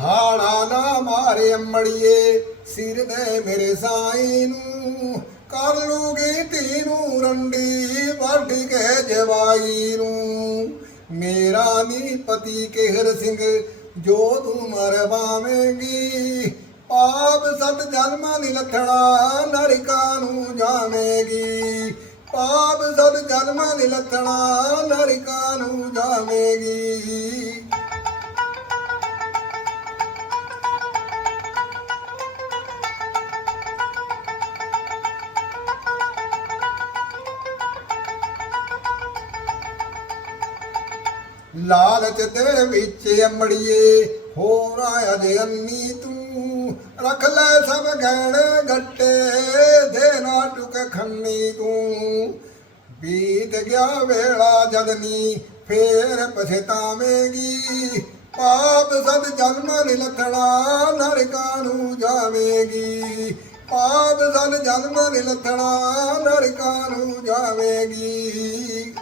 ਹਾੜਾ ਨਾ ਮਾਰੇ ਅੰਮੜੀਏ, ਸਿਰ ਦੇ ਮੇਰੇ ਸਾਈ ਨੂੰ। ਕਰ ਲੂਗੀ ਧੀ ਨੂੰ ਰੰਡੀ, ਵੱਢ ਕੇ ਜਵਾਈ ਨੂੰ। ਮੇਰਾ ਨੀ ਪਤੀ ਕਿਹਰ ਸਿੰਘ, ਜੋ ਤੂੰ ਮਰਵਾਵੇਂਗੀ ਪਾਪ ਸਤ ਜਨਮਾਂ ਦੀ ਲੱਥਣਾ ਨਰਕਾਂ ਨੂੰ ਜਾਵੇਂਗੀ। ਪਾਪ ਸਤ ਜਨਮਾਂ ਦੀ ਲੱਥਣਾ ਨਰਕਾਂ ਨੂੰ ਜਾਵੇਂਗੀ। ਲਾਲਚ ਦੇ ਵਿੱਚ ਅਮੜੀਏ ਹੋ ਰਾਇਆ ਤੂੰ। ਰੱਖ ਲੈ ਸਭ ਗਹਿਣੇ ਗੱਟੇ, ਦੇ ਨਾ ਟੁਕ ਖੰਨੀ ਤੂੰ। ਬੀਤ ਗਿਆ ਵੇਲਾ ਜਦਨੀ ਫੇਰ ਪਛਤਾਵੇਂਗੀ ਪਾਪ ਸਦ ਜਨਮ ਨਿਲਥਣਾ, ਨਰਕਾਂ ਨੂੰ ਜਾਵੇਂਗੀ। ਪਾਪ ਸਦ ਜਨਮ ਨਿਲਥਣਾ, ਨਰਕਾਂ ਨੂੰ ਜਾਵੇਂਗੀ।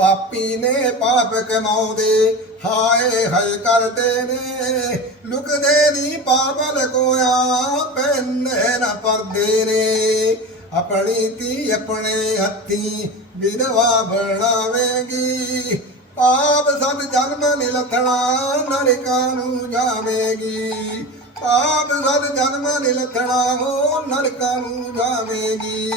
ਪਾਪੀ ਨੇ ਪਾਪ ਕਮਾਉਂਦੇ, ਹਾਏ ਹਏ ਕਰਦੇ ਨੇ। ਲੁਕਦੇ ਦੀ ਪਾਪ ਲਗੋਇਆ ਪੈਨੇ ਨਾ ਪਰਦੇ ਨੇ। ਆਪਣੀ ਧੀ ਆਪਣੇ ਹੱਥੀ ਵਿਧਵਾ ਬਣਾਵੇਗੀ। ਪਾਪ ਸਦ ਜਨਮ ਨਿਲਥਣਾ, ਨਰਕਾਂ ਨੂੰ ਜਾਵੇਗੀ। ਪਾਪ ਸਦ ਜਨਮ ਨਿਲਥਣਾ ਹੋ ਨਰਕਾਂ ਨੂੰ ਜਾਵੇਗੀ।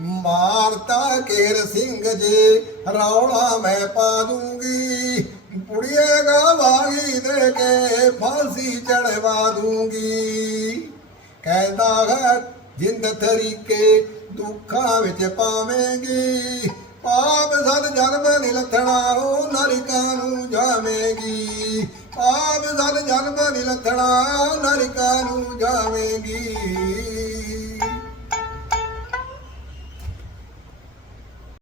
ਮਾਰਤਾ ਕੇਰ ਸਿੰਘ ਜੀ, ਰੌਲਾ ਮੈਂ ਪਾ ਦੂੰਗੀ। ਕੁੜੀਏ ਗਵਾਹੀ ਦੇ ਕੇ ਫਾਂਸੀ ਚੜਵਾ ਦੂੰਗੀ। ਕਹਿੰਦਾ ਹੈ, ਜਿੰਦ ਤਰੀਕੇ ਦੁੱਖਾਂ ਵਿੱਚ ਪਾਵੇਂਗੀ। ਪਾਪ ਸਦ ਜਨਮ ਨਿਲਥਣਾ, ਉਹ ਨਰਕਾਂ ਨੂੰ ਜਾਵੇਂਗੀ। ਪਾਪ ਸਦ ਜਨਮ ਨਿਲਥਣਾ ਨਰਕਾਂ ਨੂੰ ਜਾਵੇਂਗੀ।